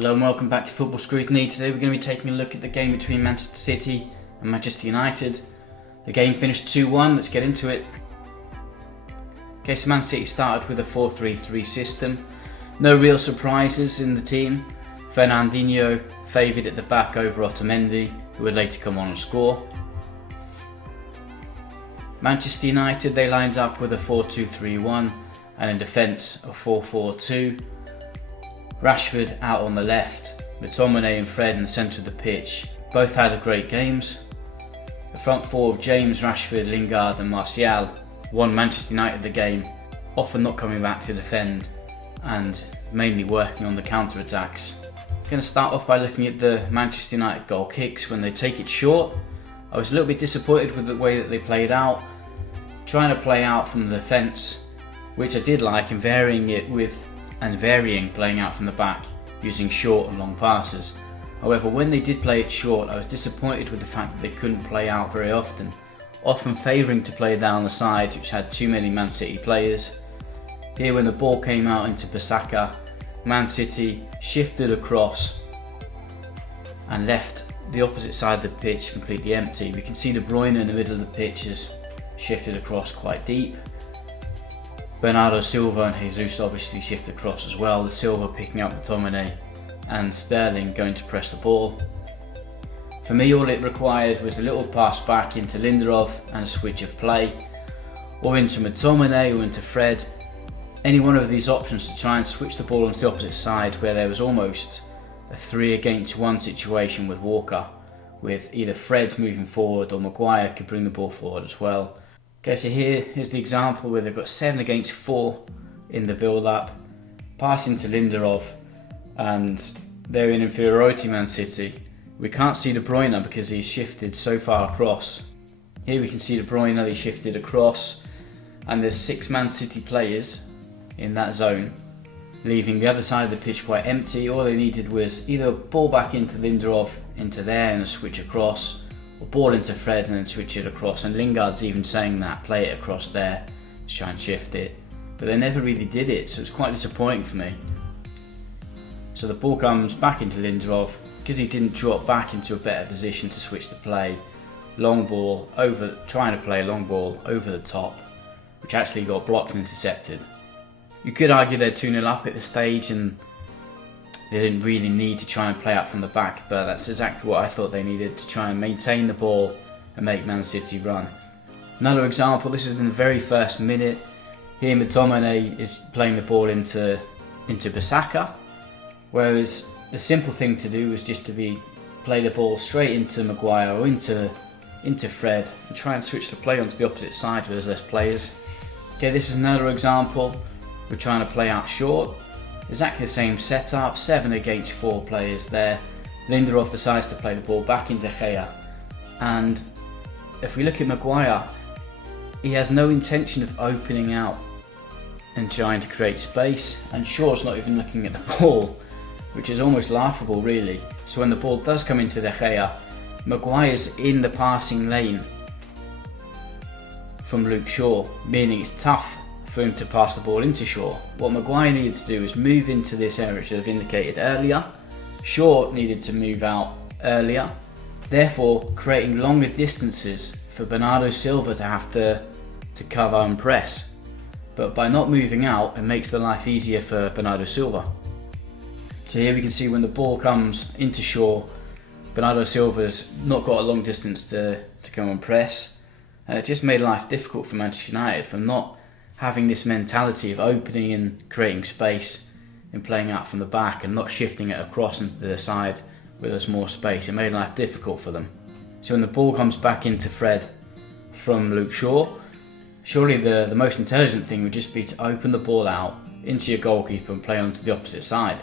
Hello and welcome back to Football Scrutiny. Today we're going to be taking a look at the game between Manchester City and Manchester United. The game finished 2-1, let's get into it. Okay, so Man City started with a 4-3-3 system. No real surprises in the team. Fernandinho favoured at the back over Otamendi, who would later come on and score. Manchester United, they lined up with a 4-2-3-1 and in defence a 4-4-2. Rashford out on the left, McTominay and Fred in the centre of the pitch. Both had great games. The front four of James, Rashford, Lingard and Martial won Manchester United the game, often not coming back to defend and mainly working on the counter-attacks. I'm going to start off by looking at the Manchester United goal kicks. When they take it short, I was a little bit disappointed with the way that they played out, trying to play out from the defence, which I did like, and varying playing out from the back using short and long passes. However, when they did play it short, I was disappointed with the fact that they couldn't play out very often favouring to play down the side, which had too many Man City players. Here, when the ball came out into Bissaka, Man City shifted across and left the opposite side of the pitch completely empty. We can see De Bruyne in the middle of the pitch has shifted across quite deep. Bernardo Silva and Jesus obviously shift across as well, the Silva picking up McTominay and Sterling going to press the ball. For me, all it required was a little pass back into Lindelof and a switch of play, or into McTominay or into Fred. Any one of these options to try and switch the ball onto the opposite side, where there was almost a 3-against-1 situation with Walker, with either Fred moving forward or Maguire could bring the ball forward as well. Okay, so here's the example where they've got 7-against-4 in the build-up, passing to Lindelof, and they're in inferiority, Man City. We can't see De Bruyne because he's shifted so far across. Here we can see De Bruyne, he shifted across, and there's 6 Man City players in that zone, leaving the other side of the pitch quite empty. All they needed was either a ball back into Lindelof, into there and a switch across, or ball into Fred and then switch it across. And Lingard's even saying that, play it across there, try and shift it. But they never really did it, so it's quite disappointing for me. So the ball comes back into Lindelof, because he didn't drop back into a better position to switch the play. Long ball, trying to play a long ball over the top, which actually got blocked and intercepted. You could argue they're 2-0 up at this stage and they didn't really need to try and play out from the back, but that's exactly what I thought they needed to try and maintain the ball and make Man City run. Another example, this is in the very first minute. Here McTominay is playing the ball into Bissaka, whereas the simple thing to do was just to play the ball straight into Maguire or into Fred and try and switch the play onto the opposite side where there's less players. Okay, this is another example. We're trying to play out short. Exactly the same setup, 7-against-4 players there. Lindelof decides to play the ball back into Gea. And if we look at Maguire, he has no intention of opening out and trying to create space. And Shaw's not even looking at the ball, which is almost laughable really. So when the ball does come into De Gea, Maguire's in the passing lane from Luke Shaw, meaning it's tough for him to pass the ball into Shaw. What Maguire needed to do was move into this area, which I've indicated earlier. Shaw needed to move out earlier, therefore creating longer distances for Bernardo Silva to have to cover and press. But by not moving out, it makes the life easier for Bernardo Silva. So here we can see when the ball comes into Shaw, Bernardo Silva's not got a long distance to come and press, and it just made life difficult for Manchester United from not having this mentality of opening and creating space and playing out from the back and not shifting it across into the side where there's more space. It made life difficult for them. So when the ball comes back into Fred from Luke Shaw, surely the most intelligent thing would just be to open the ball out into your goalkeeper and play onto the opposite side.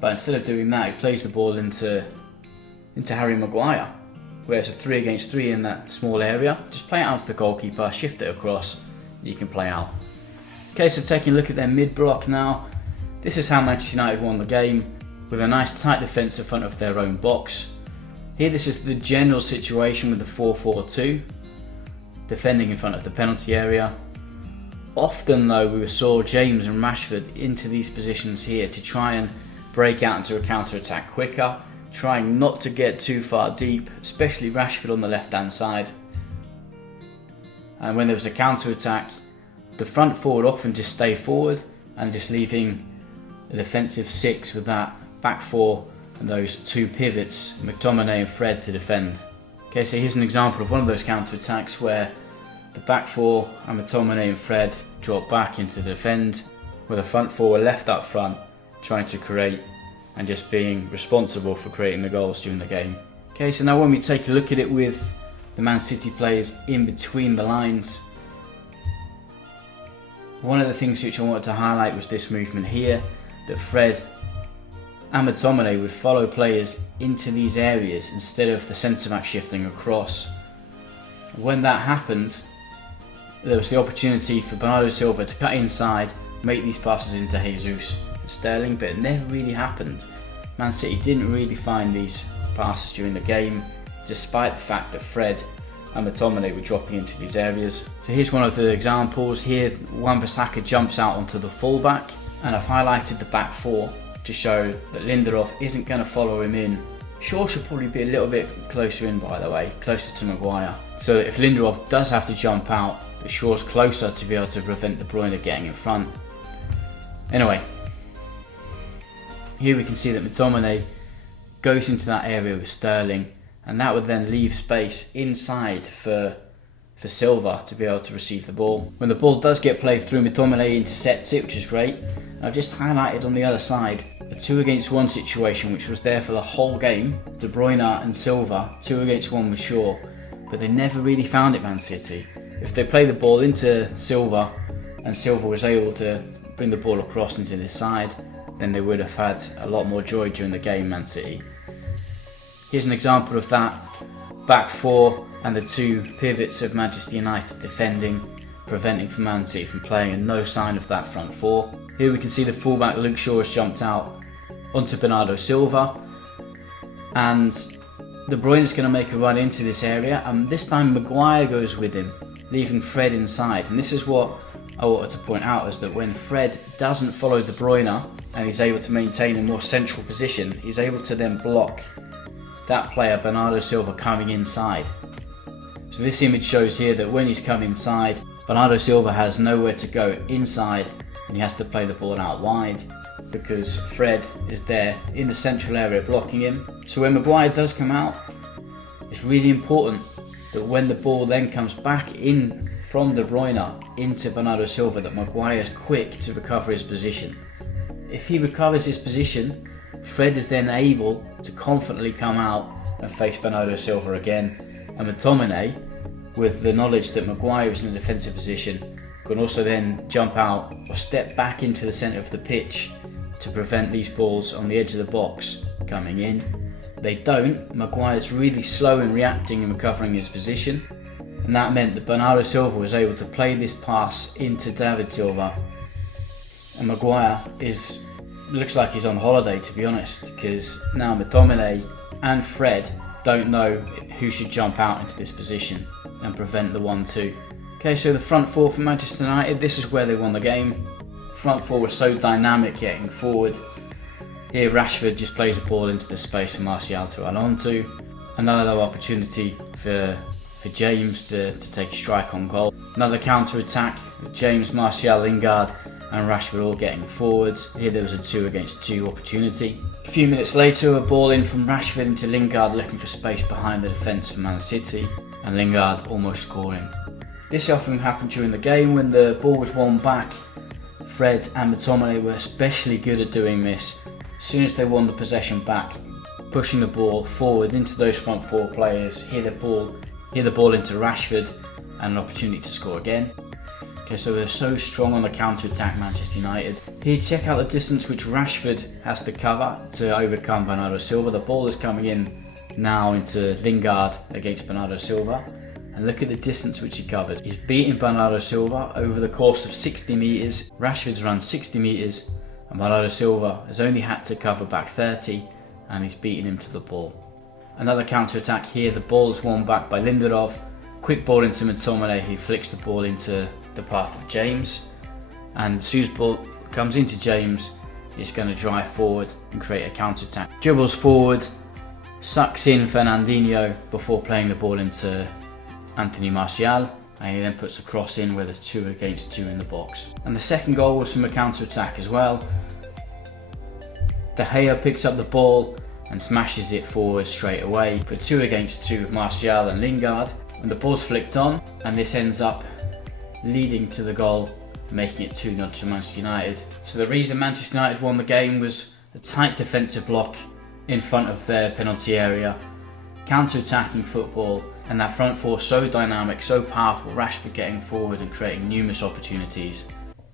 But instead of doing that, he plays the ball into Harry Maguire, where it's a 3-against-3 in that small area. Just play it out to the goalkeeper, shift it across, you can play out. Okay, so taking a look at their mid-block now. This is how Manchester United won the game, with a nice tight defence in front of their own box. Here this is the general situation with the 4-4-2, defending in front of the penalty area. Often though we saw James and Rashford into these positions here to try and break out into a counter-attack quicker, trying not to get too far deep, especially Rashford on the left-hand side. And when there was a counter-attack, the front four would often just stay forward and just leaving a defensive six with that back four and those two pivots, McTominay and Fred, to defend. Okay, so here's an example of one of those counter-attacks where the back four and McTominay and Fred drop back into defend, where the front four were left up front trying to create and just being responsible for creating the goals during the game. Okay, so now when we take a look at it with the Man City players in between the lines, one of the things which I wanted to highlight was this movement here, that Fred and McTominay would follow players into these areas instead of the centre back shifting across. When that happened, there was the opportunity for Bernardo Silva to cut inside, make these passes into Jesus and Sterling, but it never really happened. Man City didn't really find these passes during the game, despite the fact that Fred and McTominay were dropping into these areas. So here's one of the examples. Here, Wan-Bissaka jumps out onto the fullback, and I've highlighted the back four to show that Lindelof isn't going to follow him in. Shaw should probably be a little bit closer in, by the way, closer to Maguire. So if Lindelof does have to jump out, the Shaw's closer to be able to prevent De Bruyne getting in front. Anyway, here we can see that McTominay goes into that area with Sterling, and that would then leave space inside for Silva to be able to receive the ball. When the ball does get played through, McTominay intercepts it, which is great. I've just highlighted on the other side a 2 against 1 situation which was there for the whole game. De Bruyne and Silva, 2 against 1 with Shaw, but they never really found it, Man City. If they play the ball into Silva and Silva was able to bring the ball across into this side, then they would have had a lot more joy during the game, Man City. Here's an example of that back four and the two pivots of Manchester United defending, preventing from Man City from playing, and no sign of that front four. Here we can see the fullback Luke Shaw has jumped out onto Bernardo Silva, and De Bruyne is going to make a run into this area, and this time Maguire goes with him, leaving Fred inside. And this is what I wanted to point out, is that when Fred doesn't follow De Bruyne and he's able to maintain a more central position, he's able to then block that player Bernardo Silva coming inside. So this image shows here that when he's come inside, Bernardo Silva has nowhere to go inside and he has to play the ball out wide because Fred is there in the central area blocking him. So when Maguire does come out, it's really important that when the ball then comes back in from De Bruyne into Bernardo Silva, that Maguire is quick to recover his position. If he recovers his position, Fred is then able to confidently come out and face Bernardo Silva again, and McTominay, with the knowledge that Maguire is in a defensive position, can also then jump out or step back into the centre of the pitch to prevent these balls on the edge of the box coming in. They don't. Maguire's really slow in reacting and recovering his position, and that meant that Bernardo Silva was able to play this pass into David Silva, and Maguire looks like he's on holiday, to be honest, because now McTominay and Fred don't know who should jump out into this position and prevent the 1-2. Okay, so the front four for Manchester United, this is where they won the game. Front four was so dynamic getting forward. Here Rashford just plays a ball into the space for Martial to run onto. Another opportunity for James to take a strike on goal. Another counter attack, James, Martial, Lingard and Rashford all getting forward. Here there was a 2 against 2 opportunity. A few minutes later, a ball in from Rashford into Lingard, looking for space behind the defence for Man City, and Lingard almost scoring. This often happened during the game when the ball was won back. Fred and McTominay were especially good at doing this. As soon as they won the possession back, pushing the ball forward into those front four players, hear the ball into Rashford, and an opportunity to score again. Okay, so they're so strong on the counter-attack, Manchester United. Here, check out the distance which Rashford has to cover to overcome Bernardo Silva. The ball is coming in now into Lingard against Bernardo Silva. And look at the distance which he covers. He's beating Bernardo Silva over the course of 60 metres. Rashford's run 60 metres and Bernardo Silva has only had to cover back 30 and he's beating him to the ball. Another counter-attack here. The ball is won back by Lindelof. Quick ball into McTominay, who flicks the ball into the path of James, and as soon as the ball comes into James, is going to drive forward and create a counter-attack. Dribbles forward, sucks in Fernandinho before playing the ball into Anthony Martial, and he then puts a cross in where there's 2 against 2 in the box. And the second goal was from a counter-attack as well. De Gea picks up the ball and smashes it forward straight away for 2 against 2 with Martial and Lingard. And the ball's flicked on, and this ends up leading to the goal, making it 2-0 to Manchester United. So the reason Manchester United won the game was a tight defensive block in front of their penalty area, counter-attacking football, and that front four so dynamic, so powerful, Rashford getting forward and creating numerous opportunities.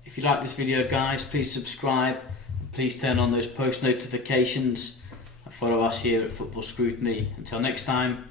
If you like this video, guys, please subscribe, please turn on those post notifications and follow us here at Football Scrutiny. Until next time.